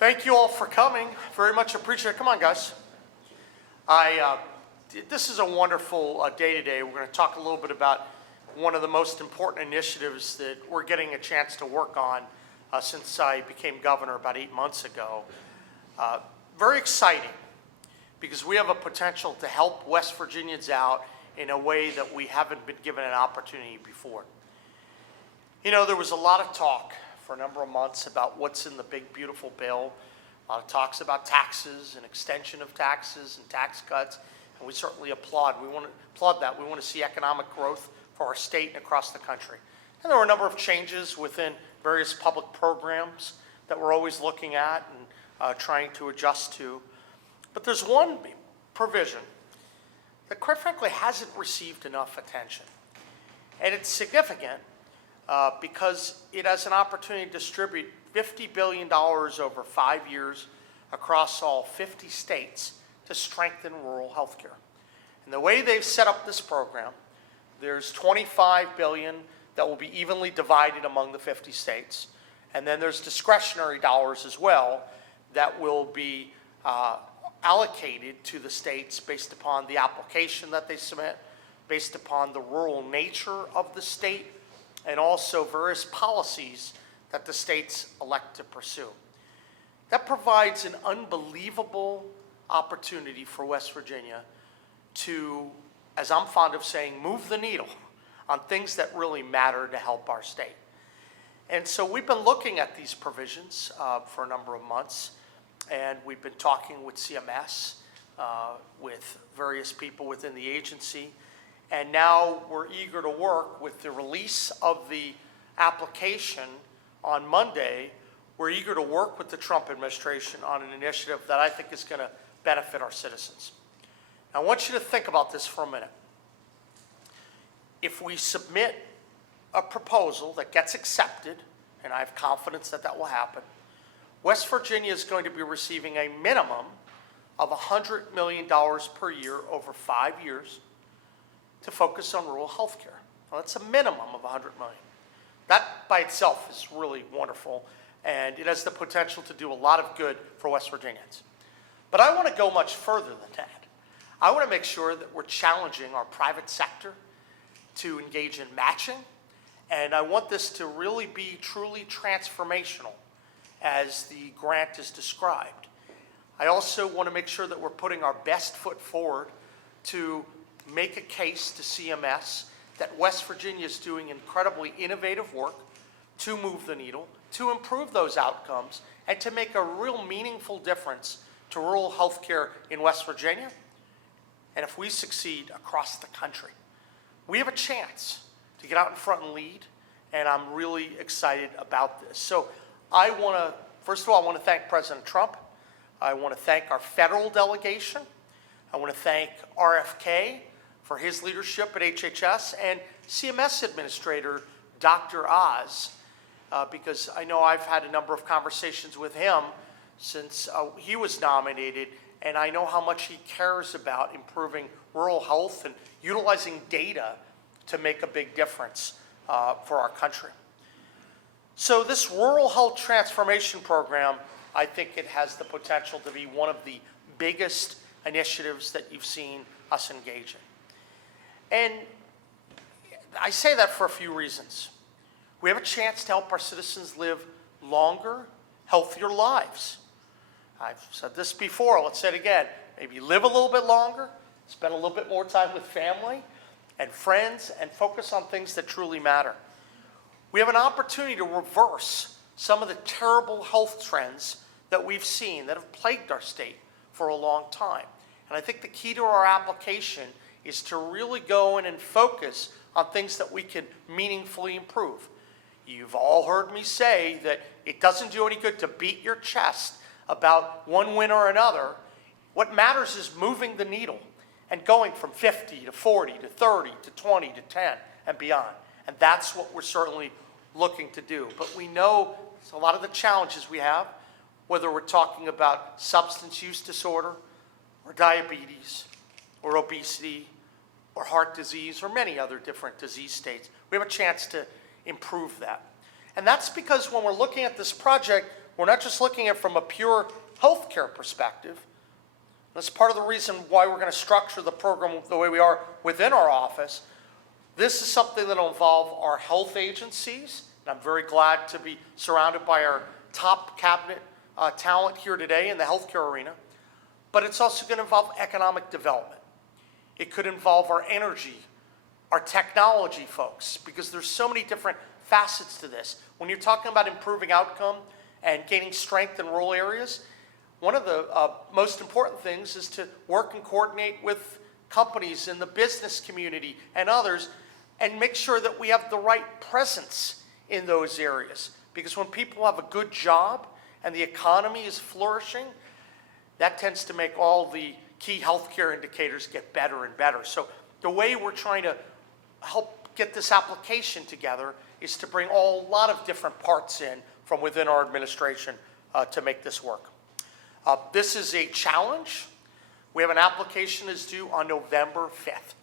Thank you all for coming. Very much appreciate it. Come on, guys. This is a wonderful day today. We're going to talk a little bit about one of the most important initiatives that we're getting a chance to work on since I became governor about 8 months ago. Very exciting because we have a potential to help West Virginians out in a way that we haven't been given an opportunity before. You know, there was a lot of talk for a number of months about what's in the big, beautiful bill. A lot of talks about taxes and extension of taxes and tax cuts, and we certainly applaud. We want to applaud that. We want to see economic growth for our state and across the country. And there were a number of changes within various public programs that we're always looking at and trying to adjust to. But there's one provision that, quite frankly, hasn't received enough attention. And it's significant because it has an opportunity to distribute $50 billion over 5 years across all 50 states to strengthen rural health care. And the way they've set up this program, there's $25 billion that will be evenly divided among the 50 states. And then there's discretionary dollars as well that will be allocated to the states based upon the application that they submit, based upon the rural nature of the state, and also various policies that the states elect to pursue. That provides an unbelievable opportunity for West Virginia to, as I'm fond of saying, move the needle on things that really matter to help our state. And so we've been looking at these provisions for a number of months, and we've been talking with CMS, with various people within the agency, and now we're eager to work with the release of the application on Monday. We're eager to work with the Trump administration on an initiative that I think is going to benefit our citizens. Now, I want you to think about this for a minute. If we submit a proposal that gets accepted, and I have confidence that that will happen, West Virginia is going to be receiving a minimum of $100 million per year over 5 years to focus on rural health care. Now, that's a minimum of $100 million. That by itself is really wonderful, and it has the potential to do a lot of good for West Virginians. But I want to go much further than that. I want to make sure that we're challenging our private sector to engage in matching, and I want this to really be truly transformational as the grant is described. I also want to make sure that we're putting our best foot forward to make a case to CMS that West Virginia is doing incredibly innovative work to move the needle, to improve those outcomes, and to make a real meaningful difference to rural health care in West Virginia, and if we succeed, across the country. We have a chance to get out in front and lead, and I'm really excited about this. So first of all, I want to thank President Trump. I want to thank our federal delegation. I want to thank RFK for his leadership at HHS, and CMS Administrator Dr. Oz, because I know I've had a number of conversations with him since he was nominated, and I know how much he cares about improving rural health and utilizing data to make a big difference for our country. So this Rural Health Transformation Program, I think it has the potential to be one of the biggest initiatives that you've seen us engage in. And I say that for a few reasons. We have a chance to help our citizens live longer, healthier lives. I've said this before, let's say it again. Maybe live a little bit longer, spend a little bit more time with family and friends, and focus on things that truly matter. We have an opportunity to reverse some of the terrible health trends that we've seen that have plagued our state for a long time. And I think the key to our application is to really go in and focus on things that we can meaningfully improve. You've all heard me say that it doesn't do any good to beat your chest about one win or another. What matters is moving the needle and going from 50 to 40 to 30 to 20 to 10 and beyond. And that's what we're certainly looking to do. But we know a lot of the challenges we have, whether we're talking about substance use disorder or diabetes or obesity or heart disease or many other different disease states, we have a chance to improve that. And that's because when we're looking at this project, we're not just looking at it from a pure healthcare perspective. That's part of the reason why we're going to structure the program the way we are within our office. This is something that will involve our health agencies, and I'm very glad to be surrounded by our top cabinet talent here today in the healthcare arena. But it's also going to involve economic development. It could involve our energy, our technology folks, because there's so many different facets to this. When you're talking about improving outcome and gaining strength in rural areas, one of the most important things is to work and coordinate with companies in the business community and others and make sure that we have the right presence in those areas. Because when people have a good job and the economy is flourishing, that tends to make all the key healthcare indicators get better and better. So the way we're trying to help get this application together is to bring a lot of different parts in from within our administration to make this work. This is a challenge. We have an application that's due on November 5th.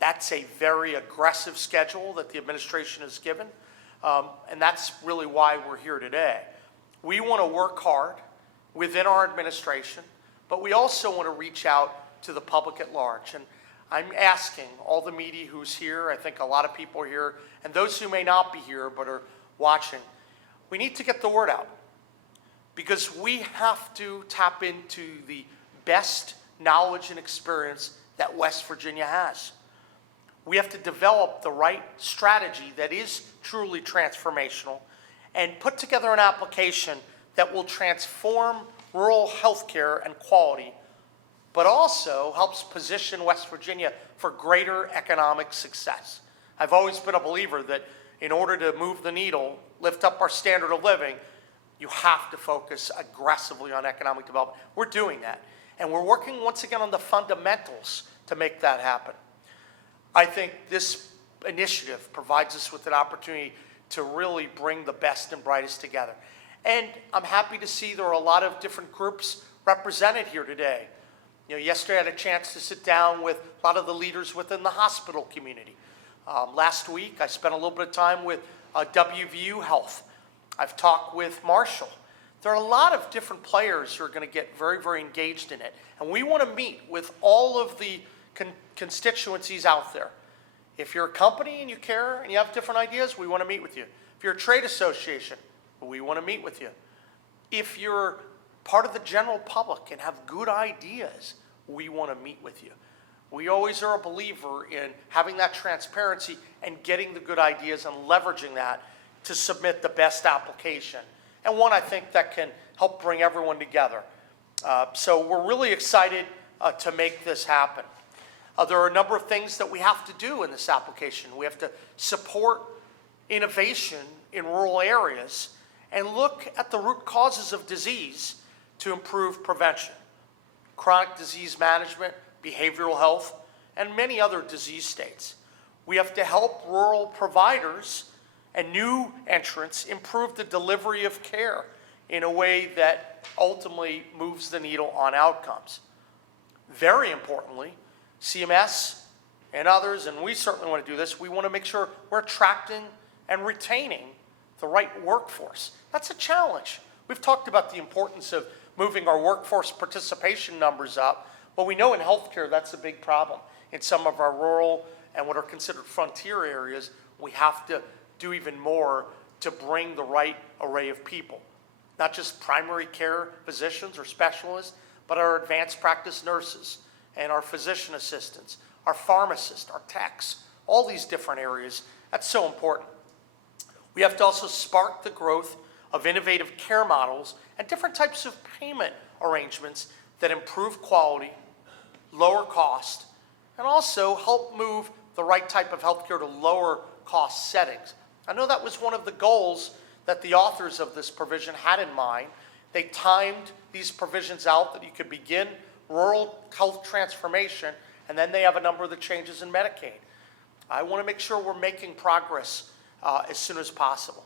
That's a very aggressive schedule that the administration has given, and that's really why we're here today. We want to work hard within our administration, but we also want to reach out to the public at large. And I'm asking all the media who's here, I think a lot of people are here, and those who may not be here but are watching, we need to get the word out, because we have to tap into the best knowledge and experience that West Virginia has. We have to develop the right strategy that is truly transformational and put together an application that will transform rural healthcare and quality, but also helps position West Virginia for greater economic success. I've always been a believer that in order to move the needle, lift up our standard of living, you have to focus aggressively on economic development. We're doing that. And we're working once again on the fundamentals to make that happen. I think this initiative provides us with an opportunity to really bring the best and brightest together. And I'm happy to see there are a lot of different groups represented here today. You know, yesterday I had a chance to sit down with a lot of the leaders within the hospital community. Last week I spent a little bit of time with WVU Health. I've talked with Marshall. There are a lot of different players who are going to get very, very engaged in it. And we want to meet with all of the constituencies out there. If you're a company and you care and you have different ideas, we want to meet with you. If you're a trade association, we want to meet with you. If you're part of the general public and have good ideas, we want to meet with you. We always are a believer in having that transparency and getting the good ideas and leveraging that to submit the best application. And one I think that can help bring everyone together. So we're really excited to make this happen. There are a number of things that we have to do in this application. We have to support innovation in rural areas and look at the root causes of disease to improve prevention, chronic disease management, behavioral health, and many other disease states. We have to help rural providers and new entrants improve the delivery of care in a way that ultimately moves the needle on outcomes. Very importantly, CMS and others, and we certainly want to do this, we want to make sure we're attracting and retaining the right workforce. That's a challenge. We've talked about the importance of moving our workforce participation numbers up, but we know in healthcare that's a big problem. In some of our rural and what are considered frontier areas, we have to do even more to bring the right array of people. Not just primary care physicians or specialists, but our advanced practice nurses and our physician assistants, our pharmacists, our techs, all these different areas. That's so important. We have to also spark the growth of innovative care models and different types of payment arrangements that improve quality, lower cost, and also help move the right type of healthcare to lower cost settings. I know that was one of the goals that the authors of this provision had in mind. They timed these provisions out that you could begin rural health transformation, and then they have a number of the changes in Medicaid. I want to make sure we're making progress as soon as possible.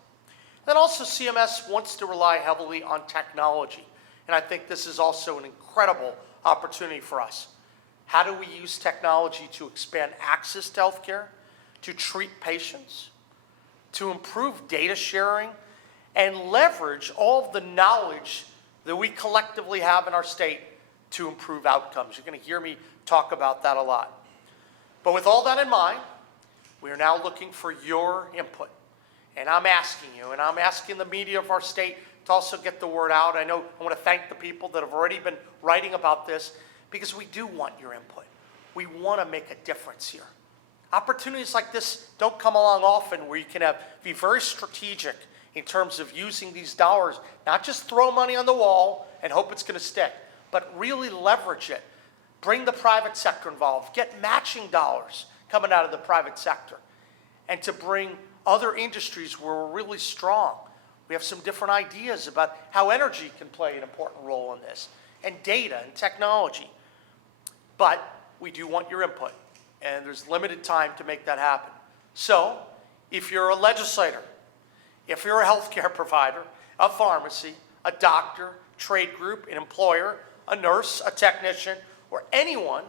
Then also CMS wants to rely heavily on technology, and I think this is also an incredible opportunity for us. How do we use technology to expand access to healthcare, to treat patients, to improve data sharing, and leverage all of the knowledge that we collectively have in our state to improve outcomes. You're going to hear me talk about that a lot. But with all that in mind, we are now looking for your input. And I'm asking you, and I'm asking the media of our state to also get the word out. I want to thank the people that have already been writing about this, because we do want your input. We want to make a difference here. Opportunities like this don't come along often, where you can be very strategic in terms of using these dollars, not just throw money on the wall and hope it's going to stick, but really leverage it. Bring the private sector involved. Get matching dollars coming out of the private sector. And to bring other industries where we're really strong. We have some different ideas about how energy can play an important role in this, and data and technology. But we do want your input, and there's limited time to make that happen. So, if you're a legislator, if you're a healthcare provider, a pharmacy, a doctor, trade group, an employer, a nurse, a technician, or anyone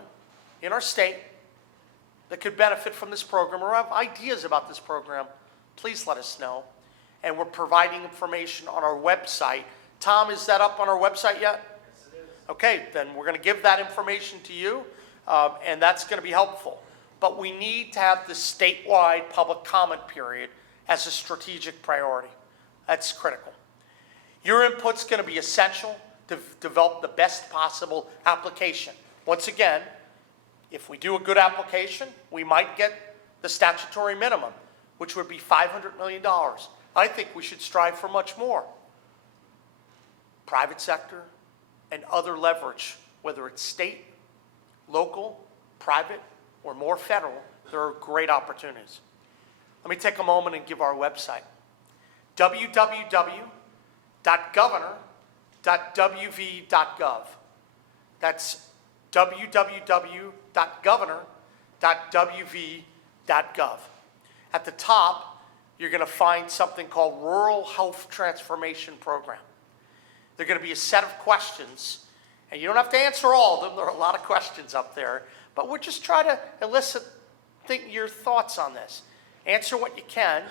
in our state that could benefit from this program or have ideas about this program, please let us know. And we're providing information on our website. Tom, is that up on our website yet? Yes, it is. Okay, then we're going to give that information to you, and that's going to be helpful. But we need to have the statewide public comment period as a strategic priority. That's critical. Your input's going to be essential to develop the best possible application. Once again, if we do a good application, we might get the statutory minimum, which would be $500 million. I think we should strive for much more. Private sector and other leverage, whether it's state, local, private, or more federal, there are great opportunities. Let me take a moment and give our website. www.governor.wv.gov. That's www.governor.wv.gov. At the top, you're going to find something called Rural Health Transformation Program. There are going to be a set of questions, and you don't have to answer all of them. There are a lot of questions up there, but we're just trying to elicit your thoughts on this. Answer what you can,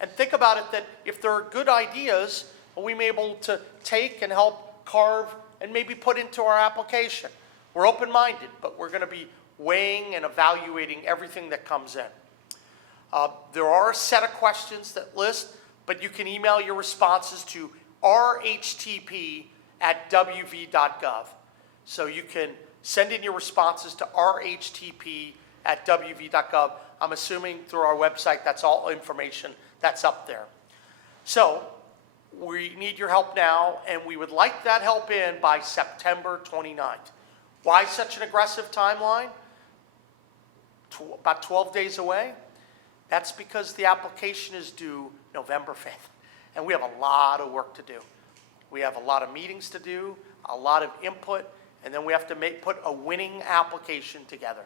and think about it that if there are good ideas, we may be able to take and help carve and maybe put into our application. We're open-minded, but we're going to be weighing and evaluating everything that comes in. There are a set of questions that list, but you can email your responses to rhtp@wv.gov. So you can send in your responses to rhtp@wv.gov. I'm assuming through our website, that's all information that's up there. So we need your help now, and we would like that help in by September 29th. Why such an aggressive timeline? About 12 days away? That's because the application is due November 5th, and we have a lot of work to do. We have a lot of meetings to do, a lot of input, and then we have to put a winning application together.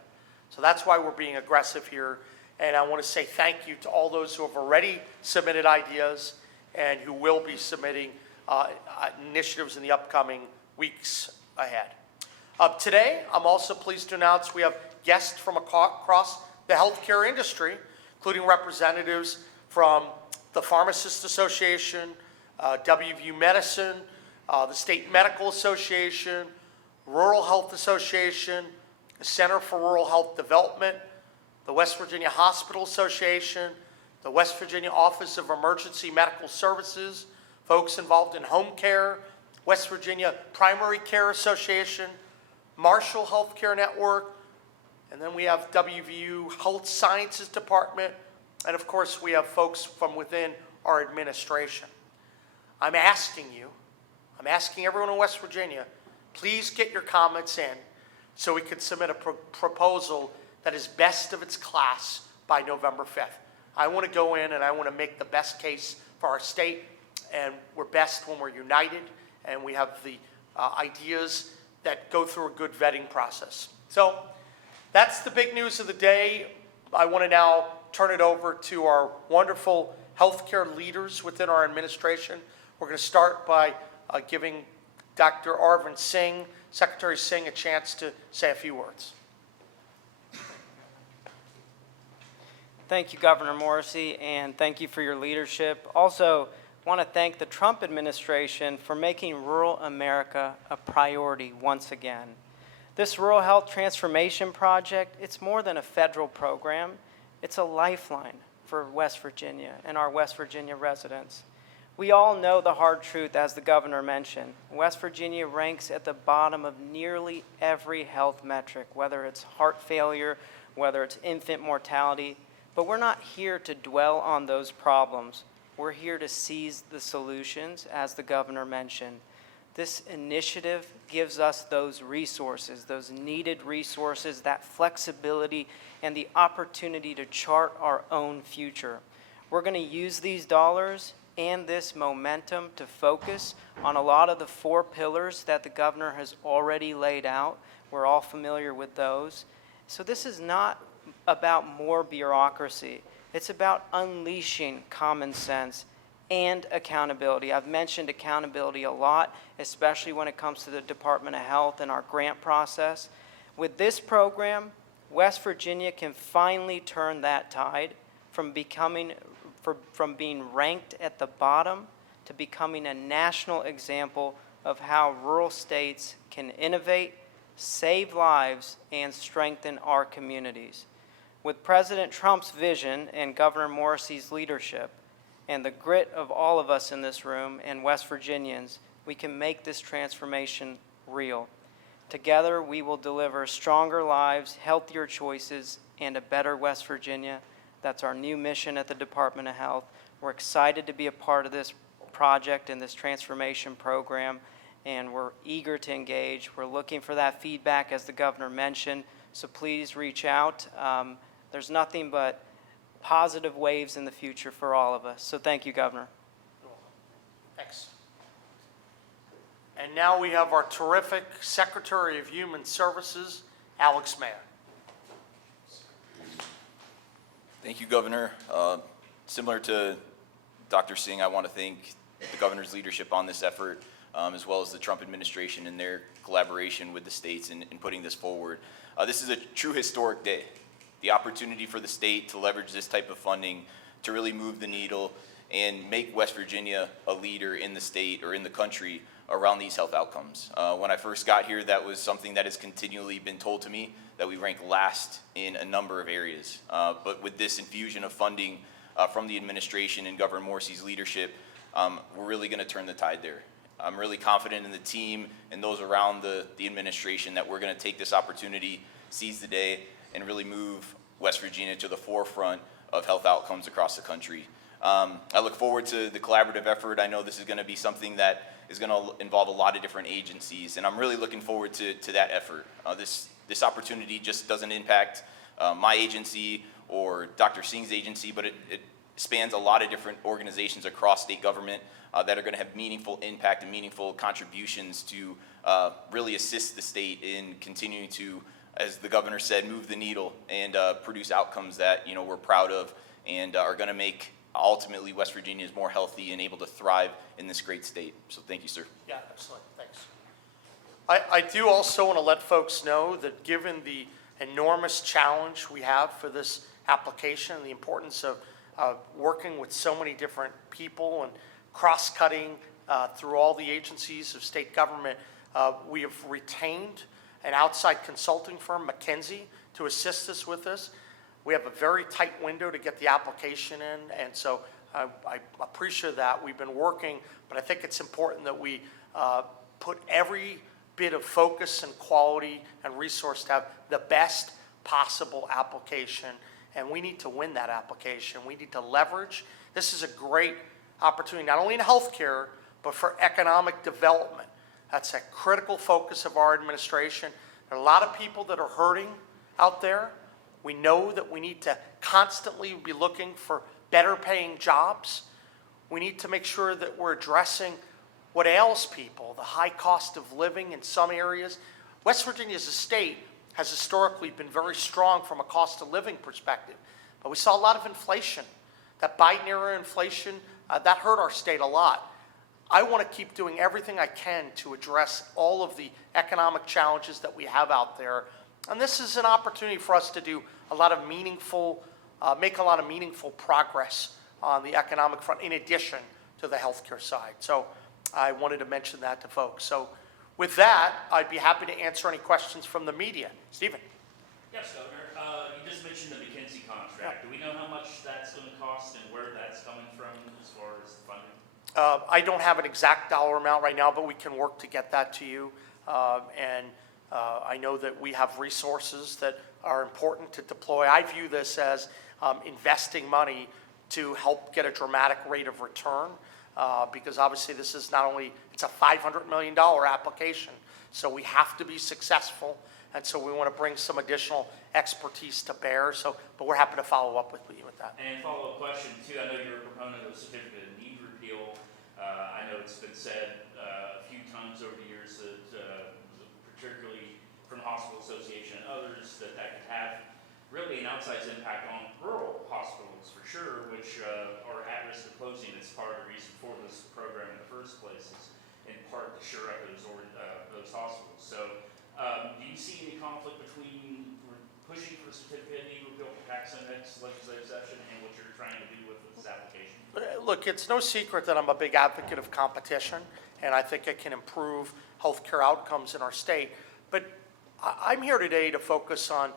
So that's why we're being aggressive here, and I want to say thank you to all those who have already submitted ideas and who will be submitting initiatives in the upcoming weeks ahead. Today, I'm also pleased to announce we have guests from across the healthcare industry, including representatives from the Pharmacists Association, WVU Medicine, the State Medical Association, Rural Health Association, the Center for Rural Health Development, the West Virginia Hospital Association, the West Virginia Office of Emergency Medical Services, folks involved in home care, West Virginia Primary Care Association, Marshall Healthcare Network, and then we have WVU Health Sciences Department, and of course we have folks from within our administration. I'm asking everyone in West Virginia, please get your comments in so we can submit a proposal that is best of its class by November 5th. I want to go in and I want to make the best case for our state, and we're best when we're united and we have the ideas that go through a good vetting process. So that's the big news of the day. I want to now turn it over to our wonderful healthcare leaders within our administration. We're going to start by giving Dr. Arvind Singh, Secretary Singh, a chance to say a few words. Thank you, Governor Morrisey, and thank you for your leadership. Also, want to thank the Trump administration for making rural America a priority once again. This Rural Health Transformation Project, it's more than a federal program. It's a lifeline for West Virginia and our West Virginia residents. We all know the hard truth, as the governor mentioned. West Virginia ranks at the bottom of nearly every health metric, whether it's heart failure, whether it's infant mortality. But we're not here to dwell on those problems. We're here to seize the solutions, as the governor mentioned. This initiative gives us those resources, those needed resources, that flexibility, and the opportunity to chart our own future. We're going to use these dollars and this momentum to focus on a lot of the 4 pillars that the governor has already laid out. We're all familiar with those. So this is not about more bureaucracy. It's about unleashing common sense and accountability. I've mentioned accountability a lot, especially when it comes to the Department of Health and our grant process. With this program, West Virginia can finally turn that tide from being ranked at the bottom to becoming a national example of how rural states can innovate, save lives, and strengthen our communities. With President Trump's vision and Governor Morrisey's leadership, and the grit of all of us in this room and West Virginians, we can make this transformation real. Together, we will deliver stronger lives, healthier choices, and a better West Virginia. That's our new mission at the Department of Health. We're excited to be a part of this project and this transformation program, and we're eager to engage. We're looking for that feedback, as the governor mentioned, so please reach out. There's nothing but positive waves in the future for all of us. So thank you, Governor. Thanks. And now we have our terrific Secretary of Human Services, Alex Mayer. Thank you, Governor. Similar to Dr. Singh, I want to thank the governor's leadership on this effort, as well as the Trump administration and their collaboration with the states in putting this forward. This is a true historic day. The opportunity for the state to leverage this type of funding to really move the needle and make West Virginia a leader in the state or in the country around these health outcomes. When I first got here, that was something that has continually been told to me, that we rank last in a number of areas. But with this infusion of funding from the administration and Governor Morrisey's leadership, we're really going to turn the tide there. I'm really confident in the team and those around the administration that we're going to take this opportunity, seize the day, and really move West Virginia to the forefront of health outcomes across the country. I look forward to the collaborative effort. I know this is going to be something that is going to involve a lot of different agencies, and I'm really looking forward to that effort. This opportunity just doesn't impact my agency or Dr. Singh's agency, but it spans a lot of different organizations across state government that are going to have meaningful impact and meaningful contributions to really assist the state in continuing to, as the governor said, move the needle and produce outcomes that we're proud of and are going to make ultimately West Virginia is more healthy and able to thrive in this great state. So thank you, sir. Yeah, excellent. Thanks. I do also want to let folks know that given the enormous challenge we have for this application and the importance of working with so many different people and cross-cutting through all the agencies of state government, we have retained an outside consulting firm, McKinsey, to assist us with this. We have a very tight window to get the application in, and so I appreciate that. We've been working, but I think it's important that we put every bit of focus and quality and resource to have the best possible application, and we need to win that application. We need to leverage. This is a great opportunity, not only in healthcare, but for economic development. That's a critical focus of our administration. There are a lot of people that are hurting out there. We know that we need to constantly be looking for better paying jobs. We need to make sure that we're addressing what ails people, the high cost of living in some areas. West Virginia as a state has historically been very strong from a cost of living perspective, but we saw a lot of inflation. That Biden era inflation, that hurt our state a lot. I want to keep doing everything I can to address all of the economic challenges that we have out there. And this is an opportunity for us to do a lot of meaningful, make a lot of meaningful progress on the economic front, in addition to the healthcare side. So I wanted to mention that to folks. So with that, I'd be happy to answer any questions from the media. Stephen? Yes, Governor. You just mentioned the McKinsey contract. Do we know how much that's going to cost and where that's coming from as far as the funding? I don't have an exact dollar amount right now, but we can work to get that to you. I know that we have resources that are important to deploy. I view this as investing money to help get a dramatic rate of return, because obviously this is not only, it's a $500 million application, so we have to be successful, and so we want to bring some additional expertise to bear. So, but we're happy to follow up with you with that. And follow-up question, too. I know you're a proponent of certificate of need repeal. I know it's been said a few times over the years that, particularly from the Hospital Association and others, that could have really an outsized impact on rural hospitals, for sure, which are at risk of closing. It's part of the reason for this program in the first place, is in part to shore up those hospitals. So do you see any conflict between pushing for a certificate of need repeal for PAC's next legislative session and what you're trying to do with this application? Look, it's no secret that I'm a big advocate of competition, and I think it can improve healthcare outcomes in our state. But I'm here today to focus on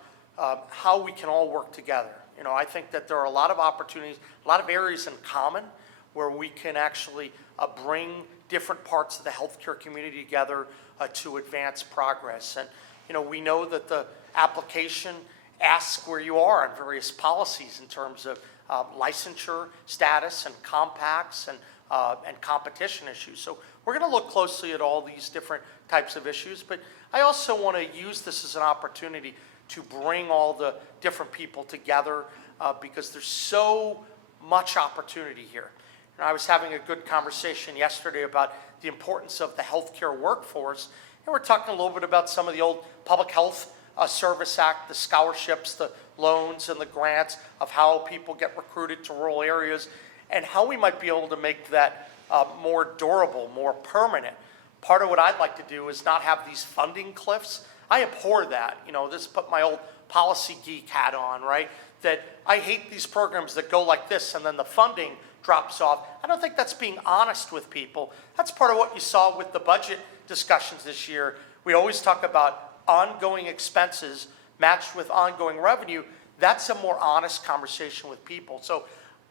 how we can all work together. You know, I think that there are a lot of opportunities, a lot of areas in common where we can actually bring different parts of the healthcare community together to advance progress. And, you know, we know that the application asks where you are on various policies in terms of licensure status and compacts and competition issues. So we're going to look closely at all these different types of issues, but I also want to use this as an opportunity to bring all the different people together because there's so much opportunity here. And I was having a good conversation yesterday about the importance of the healthcare workforce, and we're talking a little bit about some of the old Public Health Service Act, the scholarships, the loans, and the grants of how people get recruited to rural areas, and how we might be able to make that more durable, more permanent. Part of what I'd like to do is not have these funding cliffs. I abhor that. You know, this put my old policy geek hat on, right? That I hate these programs that go like this and then the funding drops off. I don't think that's being honest with people. That's part of what you saw with the budget discussions this year. We always talk about ongoing expenses matched with ongoing revenue. That's a more honest conversation with people. So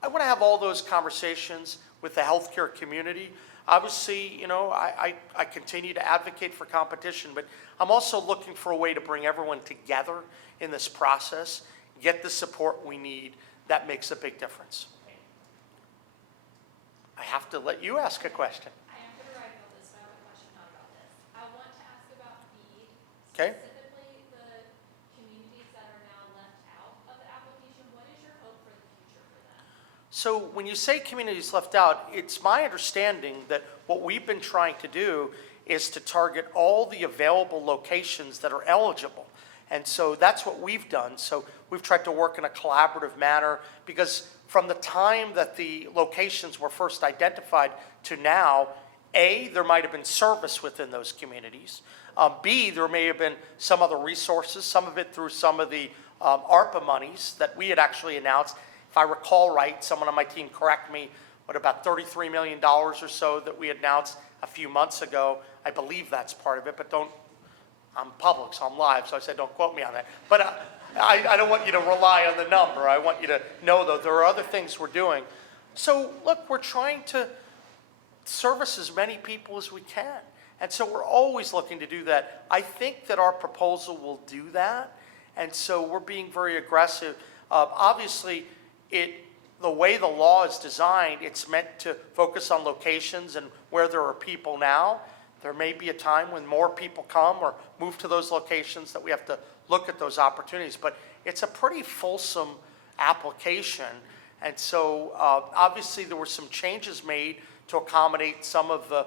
I want to have all those conversations with the healthcare community. Obviously, you know, I continue to advocate for competition, but I'm also looking for a way to bring everyone together in this process, get the support we need. That makes a big difference. I have to let you ask a question. I am going to write about this, but I have a question not about this. I want to ask about BEAD, Okay. specifically the communities that are now left out of the application. What is your hope for the future for them? So when you say communities left out, it's my understanding that what we've been trying to do is to target all the available locations that are eligible. And so that's what we've done. So we've tried to work in a collaborative manner because from the time that the locations were first identified to now, A, there might have been service within those communities. B, there may have been some other resources, some of it through some of the ARPA monies that we had actually announced. If I recall right, someone on my team correct me, what about $33 million or so that we announced a few months ago. I believe that's part of it, but don't, I'm public, so I'm live, so I said don't quote me on that. But I don't want you to rely on the number. I want you to know that there are other things we're doing. So look, we're trying to service as many people as we can. And so we're always looking to do that. I think that our proposal will do that. And so we're being very aggressive. Obviously, the way the law is designed, it's meant to focus on locations and where there are people now. There may be a time when more people come or move to those locations that we have to look at those opportunities. But it's a pretty fulsome application. And so obviously there were some changes made to accommodate some of the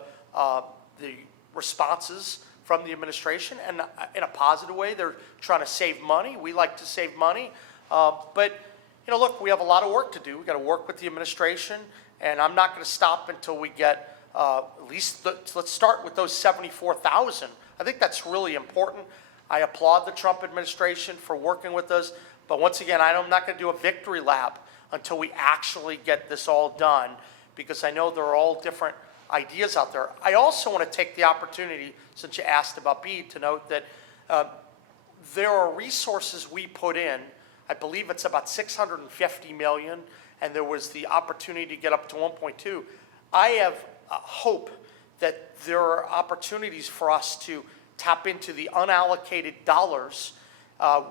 responses from the administration. And in a positive way, they're trying to save money. We like to save money. But, you know, look, we have a lot of work to do. We've got to work with the administration. And I'm not going to stop until we get at least, let's start with those 74,000. I think that's really important. I applaud the Trump administration for working with us. But once again, I'm not going to do a victory lap until we actually get this all done, because I know there are all different ideas out there. I also want to take the opportunity, since you asked about BEAD, to note that there are resources we put in. I believe it's about 650 million, and there was the opportunity to get up to 1.2. I have hope that there are opportunities for us to tap into the unallocated dollars,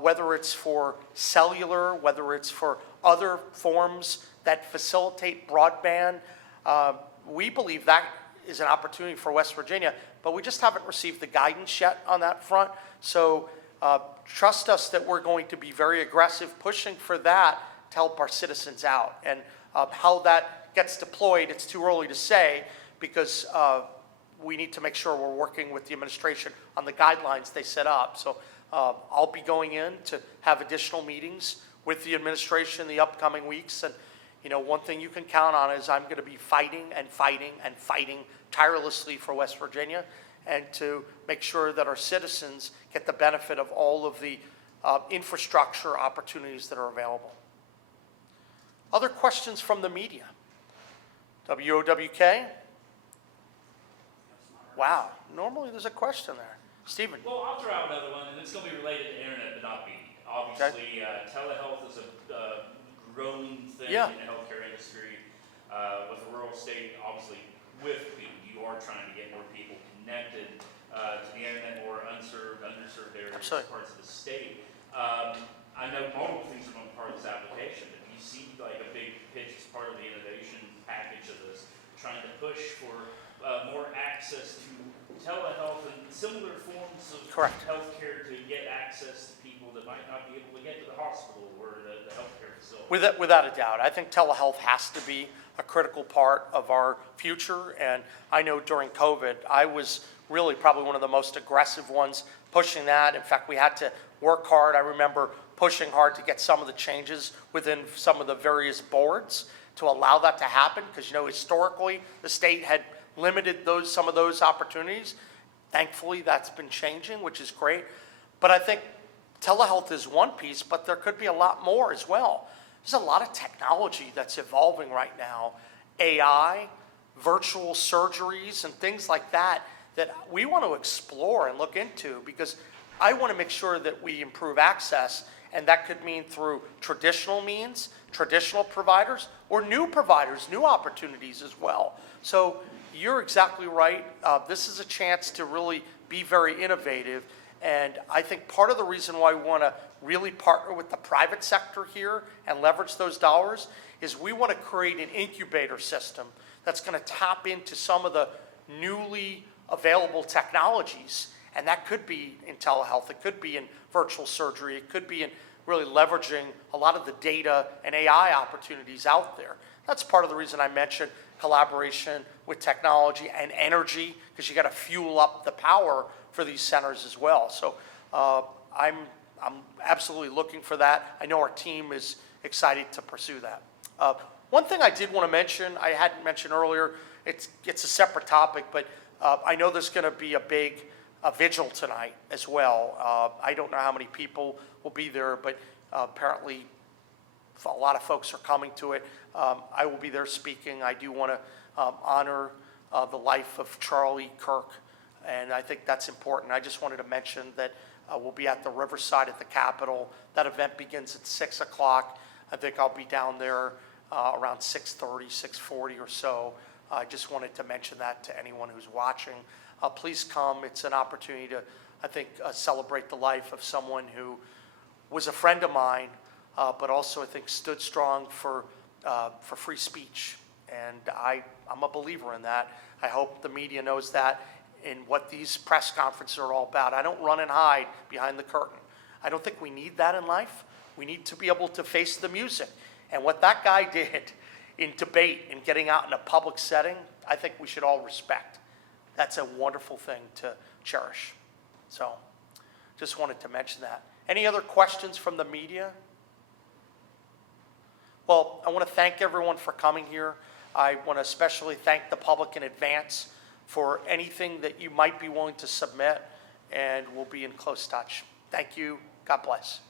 whether it's for cellular, whether it's for other forms that facilitate broadband. We believe that is an opportunity for West Virginia, but we just haven't received the guidance yet on that front. So trust us that we're going to be very aggressive pushing for that to help our citizens out. And how that gets deployed, it's too early to say, because we need to make sure we're working with the administration on the guidelines they set up. So I'll be going in to have additional meetings with the administration in the upcoming weeks. And you know, one thing you can count on is I'm going to be fighting and fighting and fighting tirelessly for West Virginia, and to make sure that our citizens get the benefit of all of the infrastructure opportunities that are available. Other questions from the media? WOWK? Wow, normally there's a question there. Stephen? Well, I'll throw out another one, and it's going to be related to internet, but not BEAD. Obviously, telehealth is a growing thing in the healthcare industry. With a rural state, obviously, with BEAD, you are trying to get more people connected to the internet, more underserved areas, parts of the state. I know multiple things are going to be part of this application, but do you see like a big pitch as part of the innovation package of this, trying to push for more access to telehealth and similar forms of healthcare to get access to people that might not be able to get to the hospital or the healthcare facility? Without a doubt. I think telehealth has to be a critical part of our future. And I know during COVID, I was really probably one of the most aggressive ones pushing that. In fact, we had to work hard. I remember pushing hard to get some of the changes within some of the various boards to allow that to happen, because, you know, historically the state had limited some of those opportunities. Thankfully, that's been changing, which is great. But I think telehealth is one piece, but there could be a lot more as well. There's a lot of technology that's evolving right now. AI, virtual surgeries, and things like that that we want to explore and look into, because I want to make sure that we improve access, and that could mean through traditional means, traditional providers, or new providers, new opportunities as well. So you're exactly right. This is a chance to really be very innovative. And I think part of the reason why we want to really partner with the private sector here and leverage those dollars is we want to create an incubator system that's going to tap into some of the newly available technologies. And that could be in telehealth, it could be in virtual surgery, it could be in really leveraging a lot of the data and AI opportunities out there. That's part of the reason I mentioned collaboration with technology and energy, because you got to fuel up the power for these centers as well. So I'm absolutely looking for that. I know our team is excited to pursue that. One thing I did want to mention, I hadn't mentioned earlier, it's a separate topic, but I know there's going to be a big vigil tonight as well. I don't know how many people will be there, but apparently a lot of folks are coming to it. I will be there speaking. I do want to honor the life of Charlie Kirk, and I think that's important. I just wanted to mention that we'll be at the Riverside at the Capitol. That event begins at 6 o'clock. I think I'll be down there around 6:30, 6:40 or so. I just wanted to mention that to anyone who's watching. Please come. It's an opportunity to, I think, celebrate the life of someone who was a friend of mine, but also I think stood strong for free speech. And I'm a believer in that. I hope the media knows that in what these press conferences are all about. I don't run and hide behind the curtain. I don't think we need that in life. We need to be able to face the music. And what that guy did in debate and getting out in a public setting, I think we should all respect. That's a wonderful thing to cherish. So just wanted to mention that. Any other questions from the media? Well, I want to thank everyone for coming here. I want to especially thank the public in advance for anything that you might be willing to submit, and we'll be in close touch. Thank you. God bless.